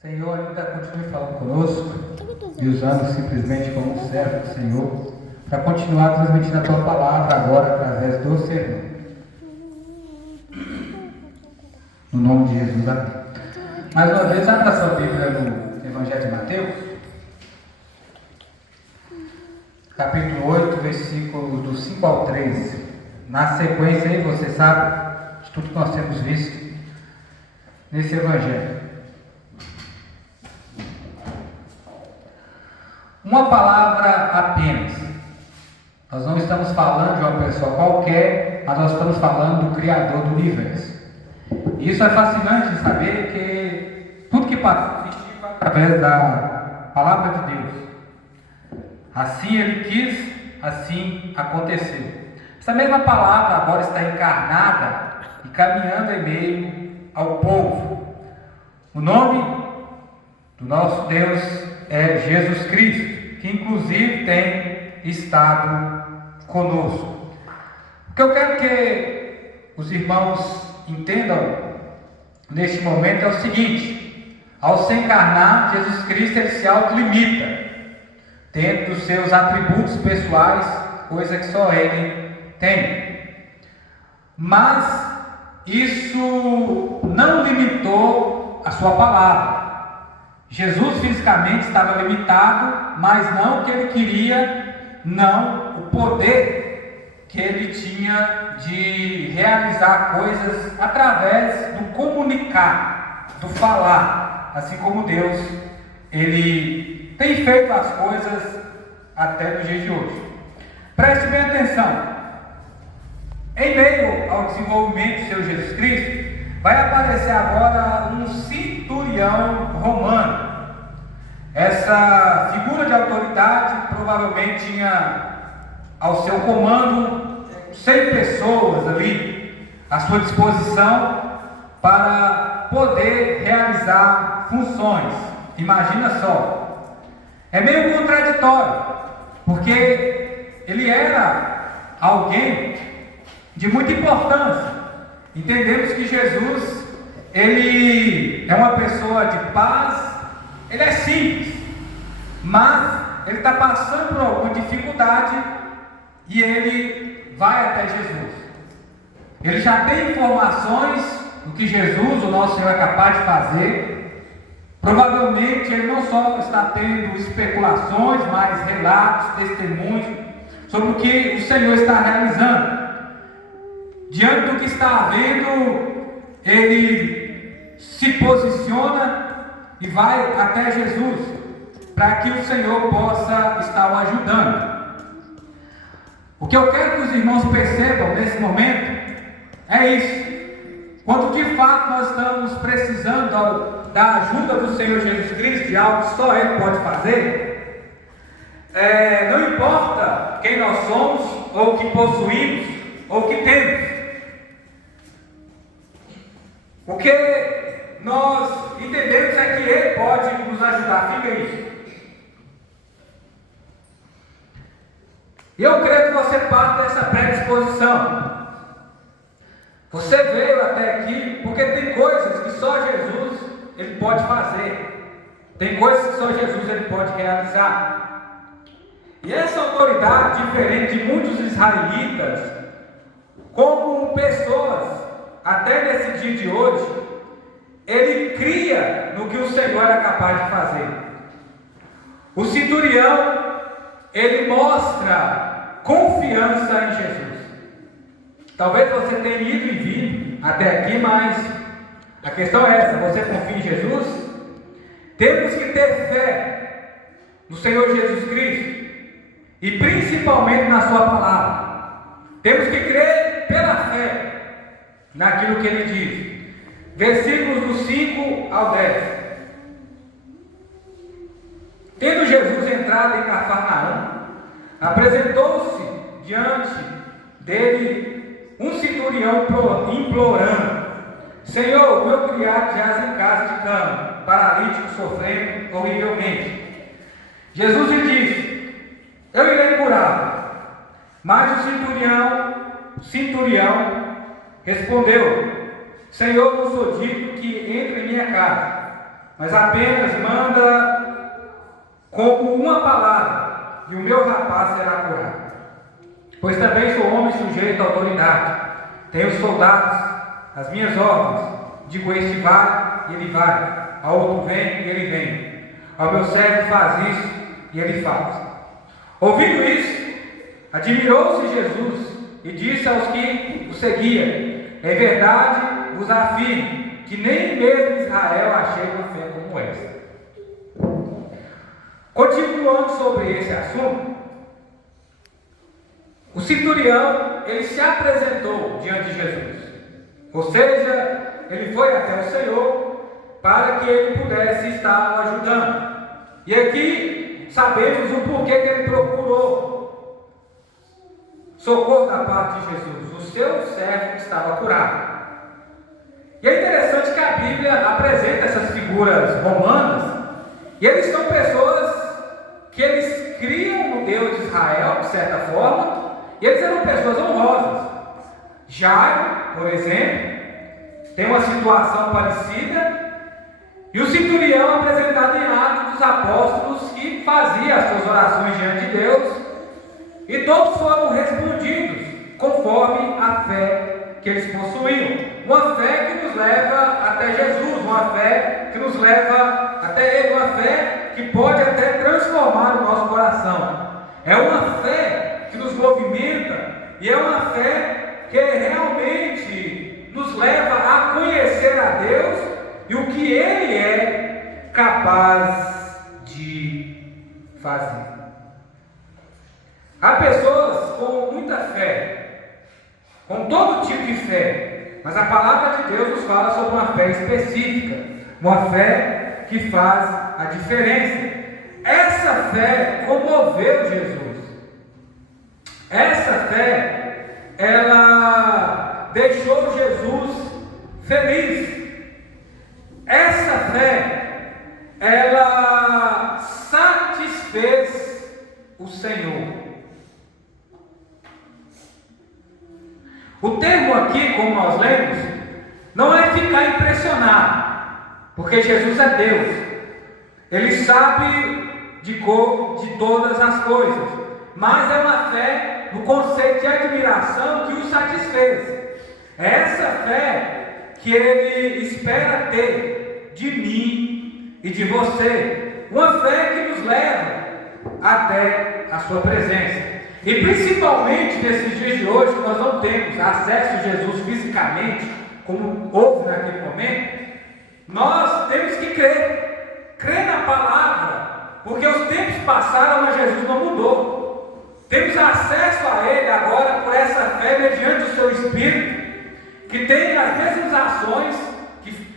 Senhor, ainda continue falando conosco e usando simplesmente como servo do Senhor para continuar transmitindo a tua palavra agora através do sermão. No nome de Jesus, amém. Mais uma vez, abra sua Bíblia no Evangelho de Mateus, capítulo 8, versículo do 5 ao 13. Na sequência aí, você sabe de tudo que nós temos visto nesse Evangelho. Uma palavra apenas. Nós não estamos falando de uma pessoa qualquer, mas nós estamos falando do Criador do Universo. E isso é fascinante de saber que tudo que passa existiu através da palavra de Deus. Assim Ele quis, assim aconteceu. Essa mesma palavra agora está encarnada e caminhando em meio ao povo. O nome do nosso Deus é Jesus Cristo, que inclusive tem estado conosco. O que eu quero que os irmãos entendam neste momento é o seguinte: ao se encarnar, Jesus Cristo ele se autolimita dentro dos seus atributos pessoais, coisa que só Ele tem. Mas isso não limitou a sua palavra. Jesus fisicamente estava limitado, mas não o que ele queria, não o poder que ele tinha de realizar coisas através do comunicar, do falar, assim como Deus, ele tem feito as coisas até no dia de hoje. Preste bem atenção. Em meio ao desenvolvimento do Senhor Jesus Cristo, vai aparecer agora um centurião romano. Essa figura de autoridade provavelmente tinha ao seu comando 100 pessoas ali à sua disposição para poder realizar funções. Imagina só, é meio contraditório, porque ele era alguém de muita importância. Entendemos que Jesus, ele é uma pessoa de paz, ele é simples, mas ele está passando por alguma dificuldade e ele vai até Jesus. Ele já tem informações do que Jesus, o nosso Senhor, é capaz de fazer. Provavelmente ele não só está tendo especulações, mas relatos, testemunhos sobre o que o Senhor está realizando. Diante do que está havendo, ele se posiciona e vai até Jesus, para que o Senhor possa estar o ajudando. O que eu quero que os irmãos percebam nesse momento é isso. Quando de fato nós estamos precisando da ajuda do Senhor Jesus Cristo, de algo que só Ele pode fazer, não importa quem nós somos, ou o que possuímos, ou o que temos. O que nós entendemos é que Ele pode nos ajudar. Fica isso. Eu creio que você parte dessa predisposição. Você veio até aqui porque tem coisas que só Jesus ele pode fazer. Tem coisas que só Jesus ele pode realizar. E essa autoridade, diferente de muitos israelitas, como pessoas até nesse dia de hoje, ele cria no que o Senhor era capaz de fazer. O centurião, ele mostra confiança em Jesus. Talvez você tenha ido e vindo até aqui, mas a questão é essa: você confia em Jesus? Temos que ter fé no Senhor Jesus Cristo e principalmente na sua palavra. Temos que crer pela fé naquilo que ele diz. Versículos do 5 ao 10. Tendo Jesus entrado em Cafarnaum, apresentou-se diante dele um centurião implorando: Senhor, o meu criado jaz em casa de cama, paralítico, sofrendo horrivelmente. Jesus lhe disse: eu irei curá-lo. Mas o centurião respondeu: Senhor, não sou digno que entre em minha casa. mas apenas manda como uma palavra, e o meu rapaz será curado. Pois também sou homem sujeito à autoridade, tenho soldados, as minhas ordens, digo este vai, e ele vai, ao outro vem, e ele vem, ao meu servo faz isso, e ele faz. Ouvindo isso, admirou-se Jesus, e disse aos que o seguiam: em verdade vos afirmo, que nem mesmo em Israel achei uma fé como essa. Continuando sobre esse assunto, o centurião, ele se apresentou diante de Jesus, ou seja, ele foi até o Senhor para que ele pudesse estar o ajudando. E aqui sabemos o porquê que ele procurou socorro da parte de Jesus. O seu servo estava curado. E é interessante que a Bíblia apresenta essas figuras romanas, e eles são pessoas que eles criam no Deus de Israel, de certa forma, e eles eram pessoas honrosas. Jairo, por exemplo, tem uma situação parecida, e o centurião apresentado em Atos dos Apóstolos, que fazia as suas orações diante de Deus, e todos foram respondidos conforme a fé que eles possuíam. Uma fé que nos leva até Jesus, uma fé que nos leva até Ele, uma fé que pode até transformar o nosso coração. É uma fé que nos movimenta, e é uma fé que realmente nos leva a conhecer a Deus e o que Ele é capaz de fazer. Há pessoas com muita fé, com todo tipo de fé, mas a palavra de Deus nos fala sobre uma fé específica, uma fé que faz a diferença. Essa fé comoveu Jesus. Essa fé, ela deixou Jesus feliz. Essa fé, ela satisfez o Senhor. O termo aqui, como nós lemos, não é ficar impressionado, porque Jesus é Deus. Ele sabe de todas as coisas, mas é uma fé no conceito de admiração que o satisfez. É essa fé que Ele espera ter de mim e de você. Uma fé que nos leva até a sua presença. E principalmente nesses dias de hoje, que nós não temos acesso a Jesus fisicamente, como houve naquele momento, nós temos que crer na palavra, porque os tempos passaram, mas Jesus não mudou. Temos acesso a Ele agora por essa fé mediante o seu Espírito, que tem as mesmas ações,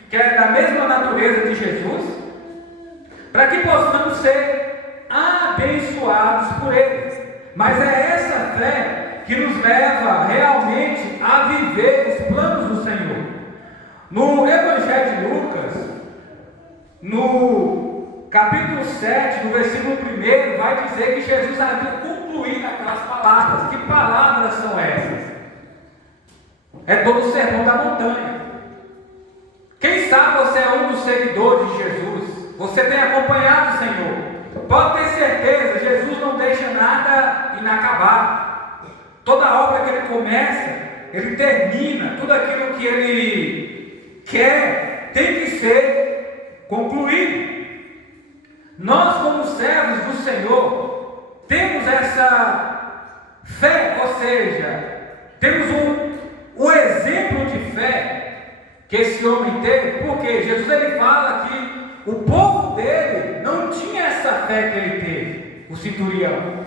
que é da mesma natureza de Jesus, para que possamos ser abençoados por Ele. Mas é essa fé que nos leva realmente a viver os planos do Senhor. No Evangelho de Lucas, no capítulo 7, no versículo 1, vai dizer que Jesus havia concluído aquelas palavras. Que palavras são essas? É todo o sermão da montanha. Quem sabe você é um dos seguidores de Jesus, você tem acompanhado o Senhor. Pode ter certeza, Jesus não deixa nada inacabado. Toda obra que Ele começa, Ele termina. Tudo aquilo que Ele quer tem que ser concluído. Nós, como servos do Senhor, temos essa fé, ou seja, temos um exemplo de fé que esse homem teve, porque Jesus ele fala que o povo dele não tinha essa fé que ele teve, o centurião.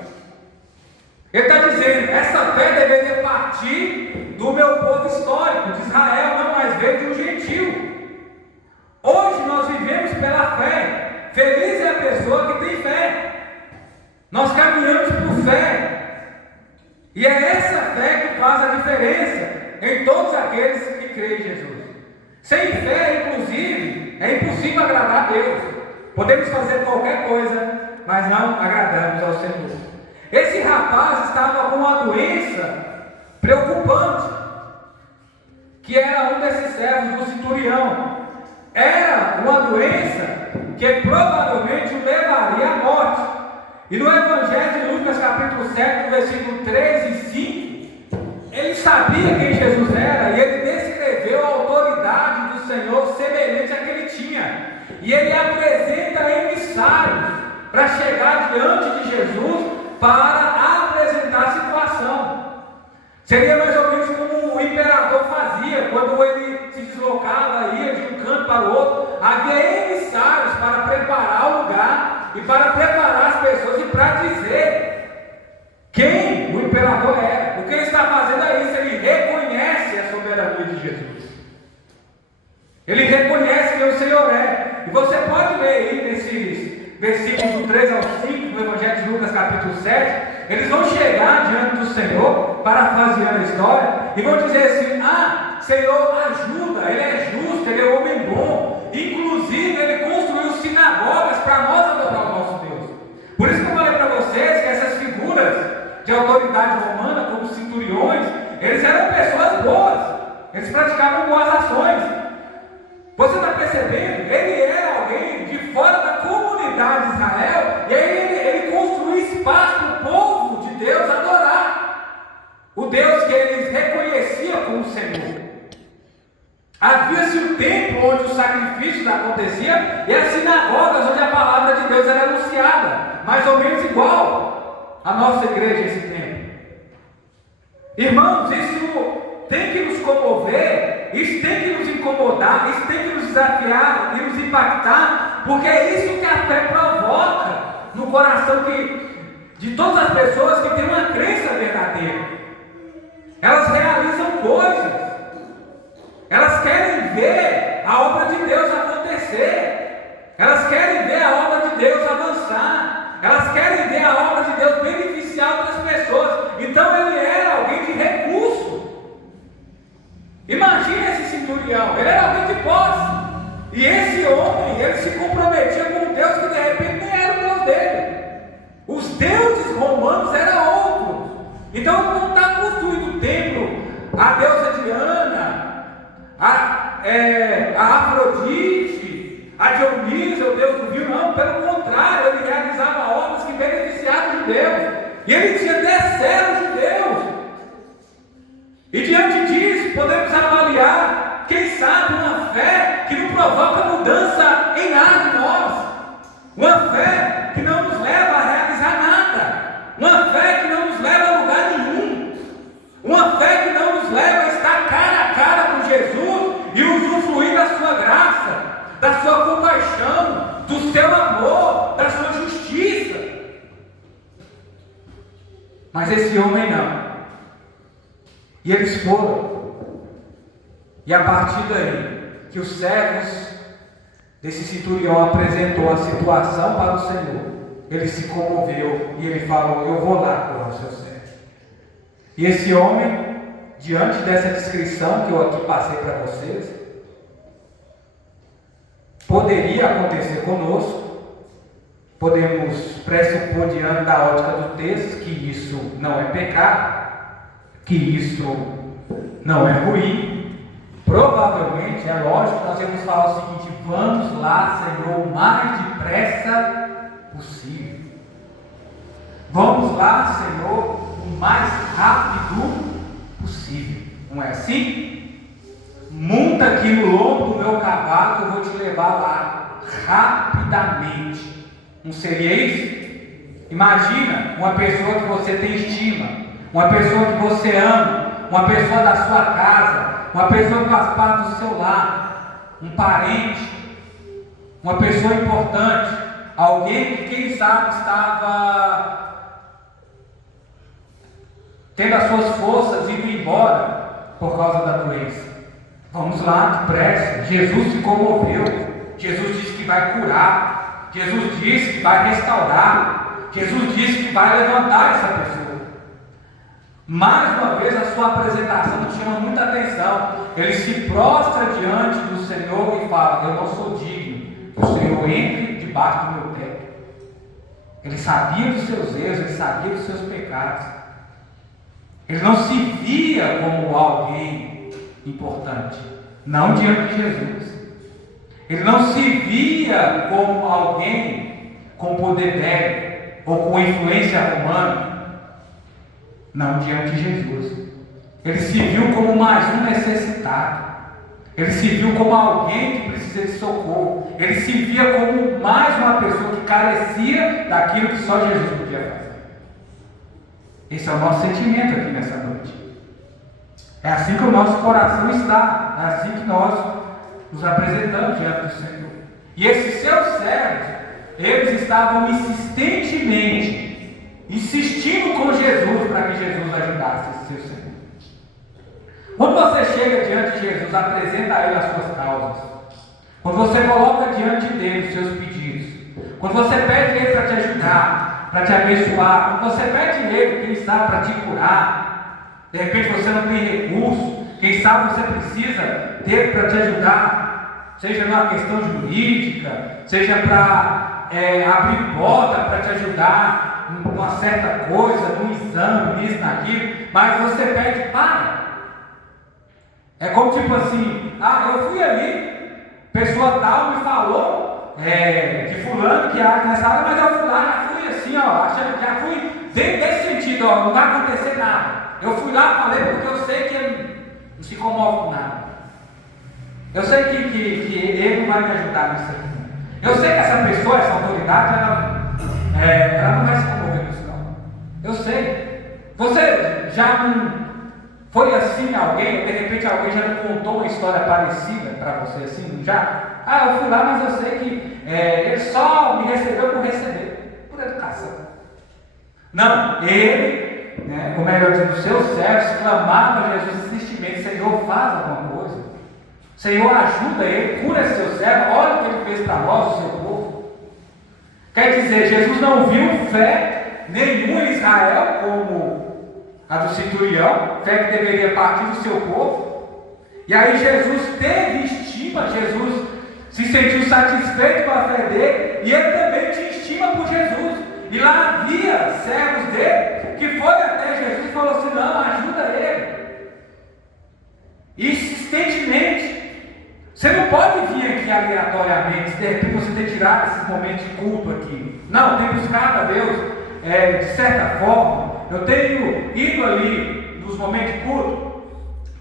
Ele está dizendo, essa fé deveria partir do meu povo histórico, de Israel, não mais veio de um gentil. Hoje nós vivemos pela fé. Feliz é a pessoa que tem fé. Nós caminhamos por fé. E é essa fé que faz a diferença em todos aqueles que creem em Jesus. Sem fé, inclusive, é impossível agradar a Deus. Podemos fazer qualquer coisa, mas não agradamos ao Senhor. Esse rapaz estava com uma doença preocupante, que era um desses servos do centurião. Era uma doença que provavelmente o levaria à morte. E no Evangelho de Lucas, capítulo 7, versículo 3 e 5, ele sabia quem Jesus era e ele descreveu a autoridade do Senhor semelhante à que ele tinha. E ele apresenta emissários para chegar diante de Jesus para apresentar a situação. Seria mais ou menos como o imperador fazia quando ele se deslocava, ia de um canto para o outro. Havia emissários para preparar o lugar e para preparar as pessoas e para dizer quem o imperador era. O que ele está fazendo é isso, ele reconhece a soberania de Jesus. Ele reconhece quem o Senhor é. E você pode ler aí nesses versículos do 3 ao 5 do Evangelho de Lucas, capítulo 7. Eles vão chegar diante do Senhor, parafraseando a história, e vão dizer assim: ah, Senhor, ajuda, Ele é justo, Ele é homem bom. Inclusive, Ele construiu sinagogas para nós adorar o nosso Deus. Por isso que eu falei para vocês que essas figuras de autoridade romana, como centuriões, eles eram pessoas boas, eles praticavam boas ações. Você está percebendo? Ele era alguém de fora da comunidade de Israel, e aí ele construiu espaço para o povo de Deus adorar o Deus que eles reconheciam como Senhor. Havia-se um templo onde os sacrifícios aconteciam e as sinagogas onde a palavra de Deus era anunciada, mais ou menos igual à nossa igreja esse tempo. Irmãos, isso tem que nos comover, isso tem que nos incomodar, isso tem que nos desafiar e nos impactar, porque é isso que a fé provoca no coração de todas as pessoas que têm uma crença verdadeira. Elas realizam coisas, elas querem ver a obra de Deus acontecer, elas querem ver a obra de Deus avançar, elas querem ver a obra de Deus beneficiar outras pessoas. Então ele era alguém de recurso. Imagina esse centurião, ele era alguém de posse, e esse homem, ele se comprometia com um Deus que de repente nem era o Deus dele. Os deuses romanos eram outros. Então ele não está construindo o templo a deusa Diana, a Afrodite, a Dionísio, o Deus do vinho, não, pelo contrário, ele realizava obras que beneficiavam os judeus, e ele tinha terceiros judeus. E diante disso, podemos avaliar, quem sabe, uma fé que não provoca mudança em nada em nós. Uma fé que não nos leva a realizar nada. Uma fé que não nos leva a lugar nenhum. Uma fé que não nos leva a estar cara a cara com Jesus e usufruir da sua graça, da sua compaixão, do seu amor, da sua justiça. Mas esse homem não. E eles foram. E a partir daí, que os servos desse centurião apresentou a situação para o Senhor, ele se comoveu e ele falou: eu vou lá curar o seu servo. E esse homem, diante dessa descrição que eu aqui passei para vocês, poderia acontecer conosco. Podemos pressupor diante da ótica do texto que isso não é pecado, que isso não é ruim. Provavelmente, é lógico, nós vamos falar o seguinte: vamos lá, Senhor, o mais depressa possível. Vamos lá, Senhor, o mais rápido possível. Não é assim? Monta aqui no lombo do meu cavalo que eu vou te levar lá rapidamente. Não seria isso? Imagina uma pessoa que você tem estima, uma pessoa que você ama, uma pessoa da sua casa, uma pessoa que faz parte do seu lar, um parente, uma pessoa importante, alguém que quem sabe estava tendo as suas forças indo embora por causa da doença. Vamos lá, depressa. Jesus se comoveu, Jesus disse que vai curar, Jesus disse que vai restaurar, Jesus disse que vai levantar essa pessoa. Mais uma vez a sua apresentação chama muita atenção. Ele se prostra diante do Senhor e fala: eu não sou digno que o Senhor entre debaixo do meu teto. Ele sabia dos seus erros, ele sabia dos seus pecados. Ele não se via como alguém importante, não diante de Jesus. Ele não se via como alguém com poder bélico ou com influência romana. Não, diante de Jesus. Ele se viu como mais um necessitado. Ele se viu como alguém que precisa de socorro. Ele se via como mais uma pessoa que carecia daquilo que só Jesus podia fazer. Esse é o nosso sentimento aqui nessa noite. É assim que o nosso coração está. É assim que nós nos apresentamos diante do Senhor. E esses seus servos, eles estavam insistindo com Jesus para que Jesus ajudasse esse seu servo. Quando você chega diante de Jesus, apresenta a Ele as suas causas. Quando você coloca diante dele os seus pedidos. Quando você pede Ele para te ajudar, para te abençoar. Quando você pede Ele, quem sabe, para te curar. De repente você não tem recurso. Quem sabe você precisa dele para te ajudar. Seja numa questão jurídica, seja para abrir porta para te ajudar numa certa coisa, num exame, nisso, naquilo. Mas você pede, para. É como tipo assim, eu fui ali, pessoa tal me falou de fulano que age nessa área, mas eu fui lá, já fui assim, achando, já fui dentro desse sentido, não vai acontecer nada. Eu fui lá, falei porque eu sei que ele não se comove com nada. Eu sei que ele não vai me ajudar nisso aqui. Eu sei que essa pessoa, essa autoridade, ela não vai se comover com isso não. Eu sei. Você já não foi assim alguém, de repente alguém já me contou uma história parecida para você assim, já? Eu fui lá, mas eu sei que ele só me recebeu por receber, por educação. Não, ele, ou melhor dizendo, os seus servos clamavam a Jesus insistentemente: Senhor, faz alguma coisa. Senhor, ajuda ele, cura esse seu servo, olha o que ele fez para nós, o seu povo. Quer dizer, Jesus não viu fé nenhuma em Israel como a do centurião, fé que deveria partir do seu povo. E aí Jesus teve estima, Jesus se sentiu satisfeito com a fé dele, e ele também tinha estima por Jesus. E lá havia servos dele que foi até Jesus e falou assim: não, ajuda ele. Insistentemente. Você não pode vir aqui aleatoriamente, de repente você ter tirado esses momentos de culto aqui. Não, tem buscado a Deus, de certa forma. Eu tenho ido ali nos momentos de culto,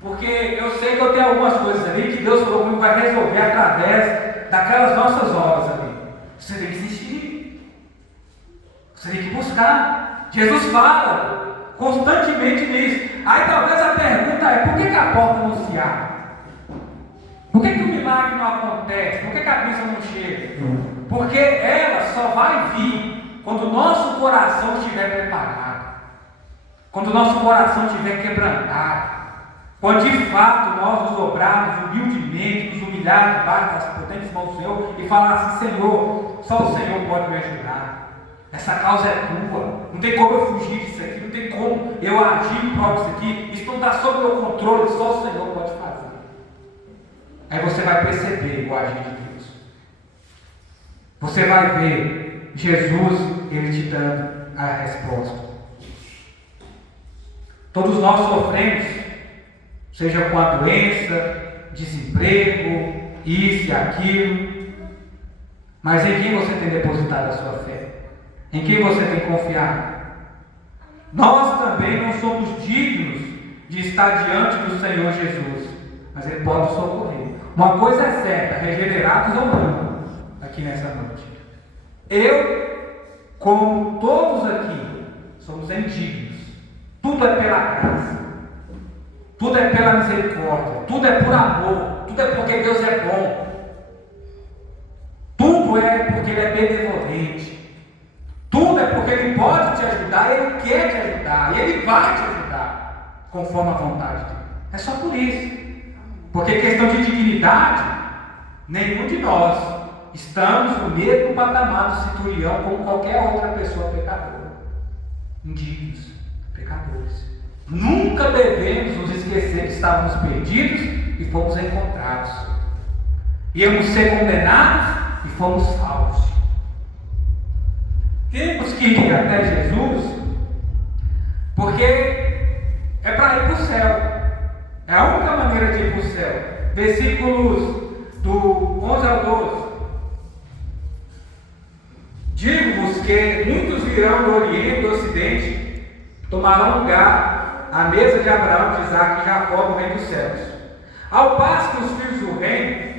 porque eu sei que eu tenho algumas coisas ali que Deus falou comigo vai resolver através daquelas nossas obras ali. Você tem que insistir, você tem que buscar. Jesus fala constantemente nisso. Aí talvez a pergunta é: por que a porta não se abre? Por que o milagre não acontece? Por que a bênção não chega? Porque ela só vai vir quando o nosso coração estiver preparado. Quando o nosso coração estiver quebrantado, quando de fato nós nos dobrarmos humildemente, nos humilharmos debaixo das potentes mãos do Senhor e falar assim: Senhor, só o Senhor pode me ajudar. Essa causa é tua, não tem como eu fugir disso aqui, não tem como eu agir em prol disso aqui, isso não está sob meu controle, só o Senhor pode fazer. Aí você vai perceber o agir de Deus. Você vai ver Jesus, Ele te dando a resposta. Todos nós sofremos, seja com a doença, desemprego, isso e aquilo. Mas em quem você tem depositado a sua fé? Em quem você tem confiado? Nós também não somos dignos de estar diante do Senhor Jesus, mas Ele pode nos socorrer. Uma coisa é certa: regenerados ou não, aqui nessa noite. Eu, como todos aqui, somos indignos. Tudo é pela graça, tudo é pela misericórdia, tudo é por amor, tudo é porque Deus é bom, tudo é porque Ele é benevolente, tudo é porque Ele pode te ajudar, Ele quer te ajudar, e Ele vai te ajudar, conforme a vontade dEle. É só por isso. Porque questão de dignidade, nenhum de nós estamos no mesmo patamar do centurião como qualquer outra pessoa pecadora. Indignos, pecadores. Nunca devemos nos esquecer que estávamos perdidos e fomos encontrados. Íamos ser condenados e fomos salvos. Temos que ir até Jesus, porque é para ir para o céu. É a única maneira de ir para o céu. Versículos do 11 saudoso. Digo-vos que muitos virão do Oriente e do Ocidente, tomarão lugar à mesa de Abraão, de Isaque e Jacó, no reino dos céus. Ao passo que os filhos do reino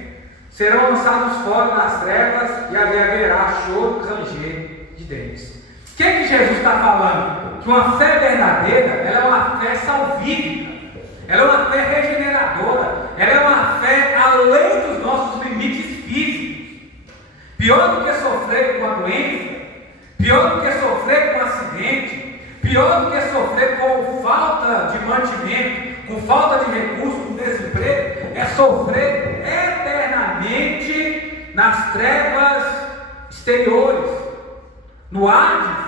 serão lançados fora nas trevas, e ali haverá choro e ranger de dentes. O que Jesus está falando? Que uma fé verdadeira, ela é uma fé salvífica, ela é uma fé regeneradora, ela é uma fé além dos nossos limites físicos. Pior do que sofrer com a doença, pior do que sofrer com um acidente, pior do que sofrer com falta de mantimento, com falta de recursos, com desemprego, é sofrer eternamente nas trevas exteriores, no Hades,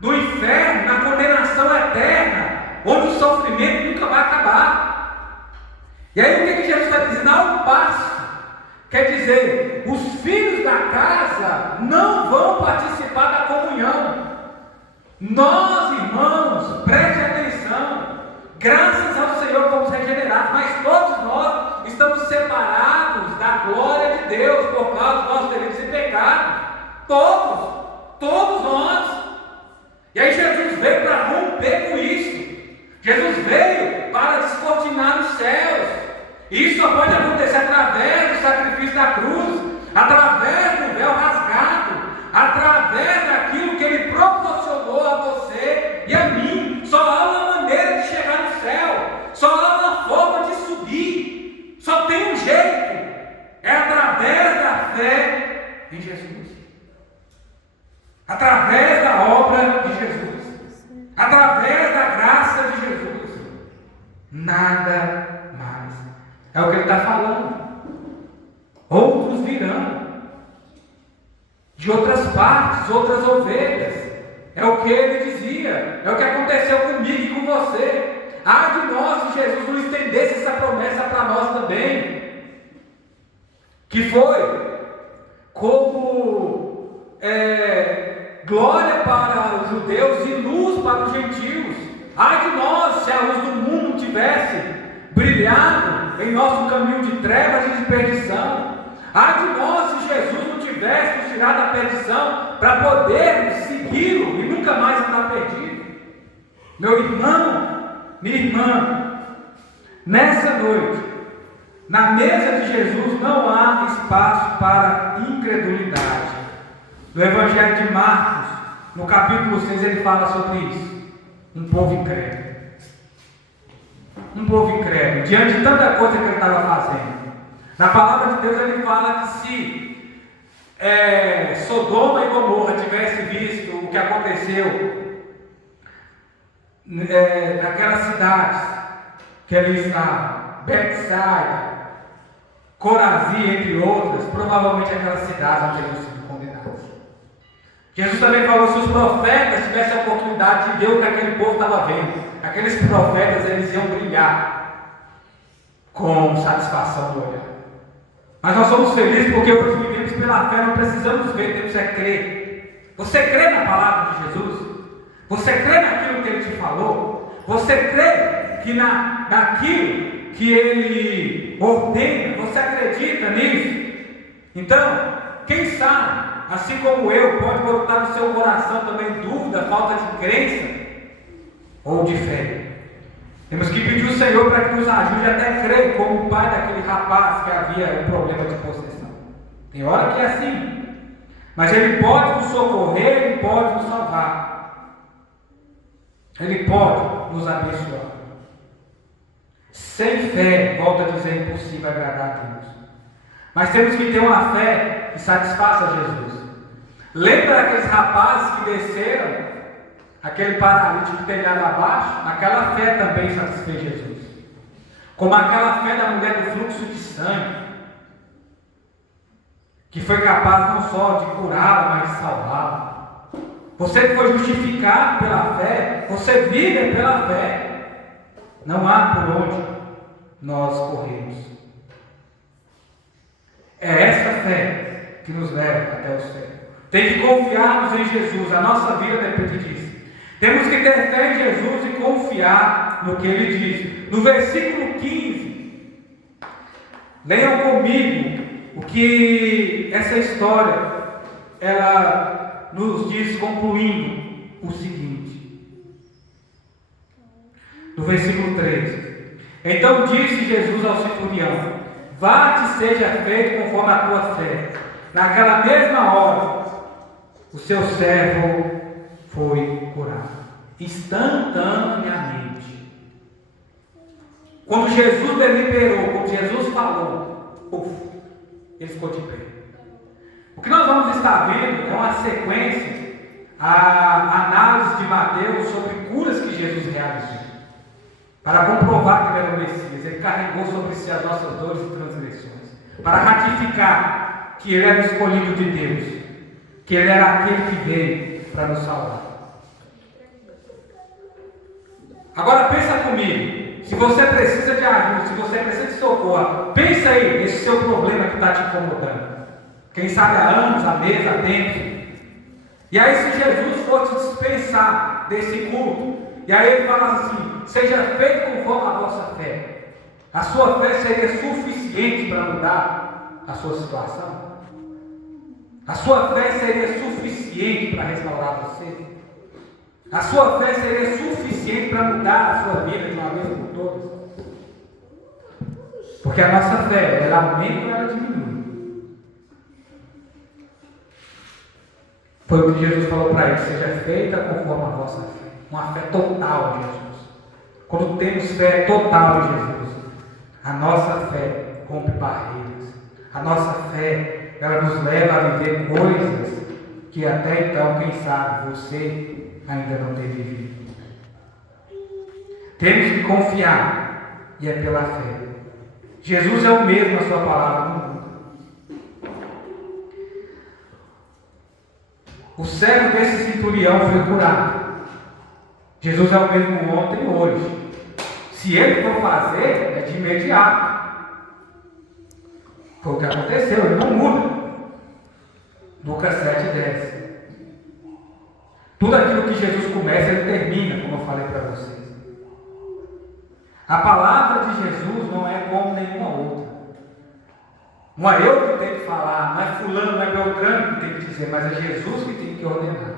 no inferno, na condenação eterna, onde o sofrimento nunca vai acabar. E aí o que Jesus está dizendo? Ao passo, quer dizer, os filhos da casa não vão participar da comunhão. Nós, irmãos, preste atenção, graças ao Senhor fomos regenerados, mas todos nós estamos separados da glória de Deus por causa dos nossos delitos e pecados. Todos nós. E aí Jesus veio para romper com isso. Jesus veio para descortinar os céus. E isso só pode acontecer através do sacrifício da cruz, através do véu rasgado, através daquilo que Ele proporcionou a você e a mim. Só há uma maneira de chegar no céu, só há uma forma de subir, só tem um jeito, é através da fé em Jesus, através da obra de Jesus, através da graça de Jesus, nada mais. É o que ele está falando. Outros virão de outras partes, outras ovelhas. É o que ele dizia, é o que aconteceu comigo e com você. Ai de nós se Jesus não estendesse essa promessa para nós também, que foi como glória para os judeus e luz para os gentios. Ai de nós se a luz do mundo tivesse brilhado em nosso caminho de trevas e de perdição. Ai de nós se Jesus não tivesse nos tirado da perdição para podermos segui-lo e nunca mais andar perdido. Meu irmão, minha irmã, nessa noite, na mesa de Jesus não há espaço para incredulidade. No Evangelho de Marcos, no capítulo 6, ele fala sobre isso. Um povo incrédulo. Um povo incrédulo, diante de tanta coisa que ele estava fazendo. Na palavra de Deus ele fala que se Sodoma e Gomorra tivesse visto o que aconteceu naquelas cidades que ali estavam, Betsaida, Corazim, entre outras, provavelmente aquelas cidades não teriam sido condenadas. Jesus também falou: se os profetas tivessem a oportunidade de ver o que aquele povo estava vendo, aqueles profetas eles iam brilhar com satisfação do olhar. Mas nós somos felizes porque hoje vivemos pela fé, não precisamos ver, temos é crer. Você crê na palavra de Jesus? Você crê naquilo que Ele te falou? Você crê que naquilo que Ele ordena? Você acredita nisso? Então, quem sabe, assim como eu, pode botar no seu coração também dúvida, falta de crença ou de fé. Temos que pedir ao Senhor para que nos ajude até a crer, como o pai daquele rapaz que havia um problema de possessão. Tem hora que é assim, mas Ele pode nos socorrer, Ele pode nos salvar, Ele pode nos abençoar. Sem fé, volto a dizer, é impossível agradar a Deus. Mas temos que ter uma fé que satisfaça Jesus. Lembra daqueles rapazes que desceram, aquele paralítico telhado abaixo? Aquela fé também satisfez Jesus. Como aquela fé da mulher do fluxo de sangue, que foi capaz não só de curá-la, mas de salvá-la. Você que foi justificado pela fé, você vive pela fé. Não há por onde nós corremos. É essa fé que nos leva até o céu. Tem que confiarmos em Jesus, a nossa vida depende disso. Temos que ter fé em Jesus e confiar no que Ele diz. No versículo 15, leiam comigo o que essa história ela nos diz, concluindo o seguinte, no versículo 13: então disse Jesus ao centurião: vá-te, seja feito conforme a tua fé. Naquela mesma hora, o seu servo foi curado, instantaneamente. Quando Jesus deliberou, quando Jesus falou, ele ficou de pé. O que nós vamos estar vendo é uma sequência, a análise de Mateus sobre curas que Jesus realizou, para comprovar que ele era o Messias. Ele carregou sobre si as nossas dores e transgressões, para ratificar que ele era o escolhido de Deus, que ele era aquele que veio para nos salvar. Agora pensa comigo, se você precisa de ajuda, se você precisa de socorro, pensa aí nesse seu problema que está te incomodando. Quem sabe há anos, há meses, há tempos. E aí se Jesus for te dispensar desse culto, e aí ele fala assim: seja feito conforme a vossa fé. A sua fé seria suficiente para mudar a sua situação? A sua fé seria suficiente para restaurar você? A sua fé seria suficiente para mudar a sua vida de uma vez por todas? Porque a nossa fé, ela aumenta ou ela diminui? Foi o que Jesus falou para ele: seja feita conforme a vossa fé. Uma fé total em Jesus. Quando temos fé total em Jesus, a nossa fé rompe barreiras. A nossa fé, ela nos leva a viver coisas que até então, quem sabe, você ainda não tem vivido. Temos que confiar, e é pela fé. Jesus é o mesmo, a sua palavra não muda. O servo desse centurião foi curado. Jesus é o mesmo ontem e hoje. Se ele for fazer, é de imediato. Foi o que aconteceu, ele não muda. Lucas 7:10. Tudo aquilo que Jesus começa, ele termina, como eu falei para vocês. A palavra de Jesus não é como nenhuma outra. Não é eu que tenho que falar, não é fulano, não é Beltrano que tem que dizer, mas é Jesus que tem que ordenar.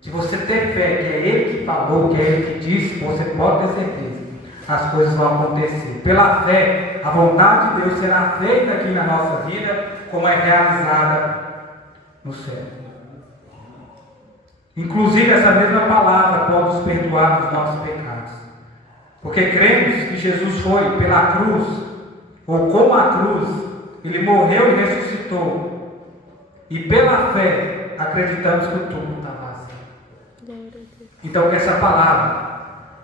Se você ter fé que é Ele que falou, que é Ele que disse, você pode ter certeza, as coisas vão acontecer. Pela fé, a vontade de Deus será feita aqui na nossa vida, como é realizada no céu. Inclusive, essa mesma palavra pode nos perdoar dos nossos pecados. Porque cremos que Jesus foi pela cruz, ou com a cruz, Ele morreu e ressuscitou. E pela fé, acreditamos que o túmulo está vazio. Então, que essa palavra,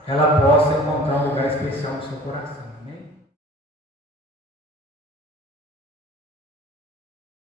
ela possa encontrar um lugar especial no seu coração.